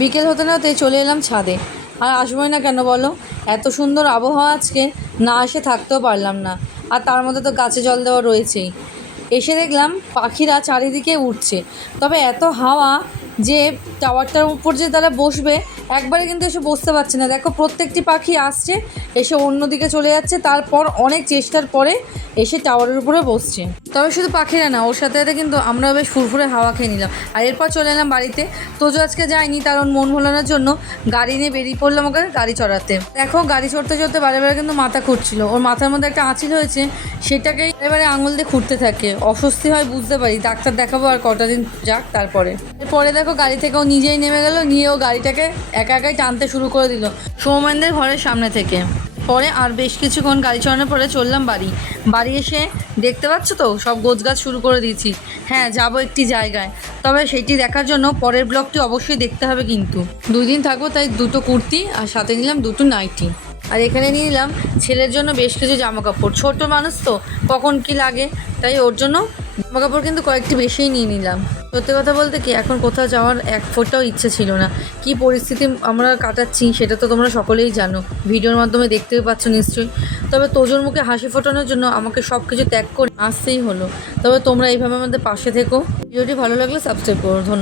বিকেল হতে না হতে চলে এলাম ছাদে। আর আসবোই না কেন বলো, এত সুন্দর আবহাওয়া আজকে, না এসে থাকতেও পারলাম না। আর তার মধ্যে তো গাছে জল দেওয়া রয়েছেই। এসে দেখলাম পাখিরা চারিদিকে উঠছে, তবে এত হাওয়া যে টাওয়ারটার উপর যে তারা বসবে একবারে কিন্তু এসে বসতে পারছে না। দেখো প্রত্যেকটি পাখি আসছে, এসে অন্যদিকে চলে যাচ্ছে, তারপর অনেক চেষ্টার পরে এসে টাওয়ারের উপরে বসছে। তবে শুধু পাখিরা না, ওর সাথে সাথে কিন্তু আমরাও বেশ ফুরফুরে হাওয়া খেয়ে নিলাম। আর এরপর চলে এলাম বাড়িতে। তোজো আজকে যায়নি, কারণ মন ভোলানোর জন্য গাড়ি নিয়ে বেরিয়ে পড়লাম ওকে গাড়ি চড়াতে। দেখো গাড়ি চড়তে চড়তে বারে বারে কিন্তু মাথা খুঁড়ছিল, ওর মাথার মধ্যে একটা আঁচিল হয়েছে, সেটাকেই এবারে আঙুল দিয়ে খুঁড়তে থাকে। অস্বস্তি হয় বুঝতে পারি, ডাক্তার দেখাবো আর কটা দিন যাক তারপরে। এরপরে দেখো গাড়ি থেকে ও নিজেই নেমে গেল, নিয়ে ও গাড়িটাকে একা একাই টানতে শুরু করে দিল সৌমেনদের ঘরের সামনে থেকে। পরে আর বেশ কিছুক্ষণ গাড়ি চালানোর পরে চললাম বাড়ি এসে দেখতে পাচ্ছ তো সব গোছগাছ শুরু করে দিয়েছি। হ্যাঁ, যাবো একটি জায়গায়, তবে সেইটি দেখার জন্য পরের ব্লগটি অবশ্যই দেখতে হবে। কিন্তু 2 দিন থাকবো, তাই 2টো কুর্তি আর সাথে নিলাম 2টো নাইটি। আর এখানে নিয়ে নিলাম ছেলের জন্য বেশ কিছু জামা কাপড়। ছোটো মানুষ তো, কখন কি লাগে, তাই ওর জন্য জামা কাপড় কিন্তু কয়েকটি বেশিই নিয়ে নিলাম। সত্যি কথা বলতে কি, এখন কোথাও যাওয়ার এক ফোঁটাও ইচ্ছে ছিল না। কি পরিস্থিতি আমরা কাটাচ্ছি সেটা তো তোমরা সকলেই জানো, ভিডিওর মাধ্যমে দেখতেও পাচ্ছ নিশ্চয়ই। তবে তোজোর মুখে হাসি ফোটানোর জন্য আমাকে সব কিছু ত্যাগ করে আসতেই হলো। তবে তোমরা এইভাবে আমাদের পাশে থেকো। ভিডিওটি ভালো লাগলে সাবস্ক্রাইব করো। ধন্যবাদ।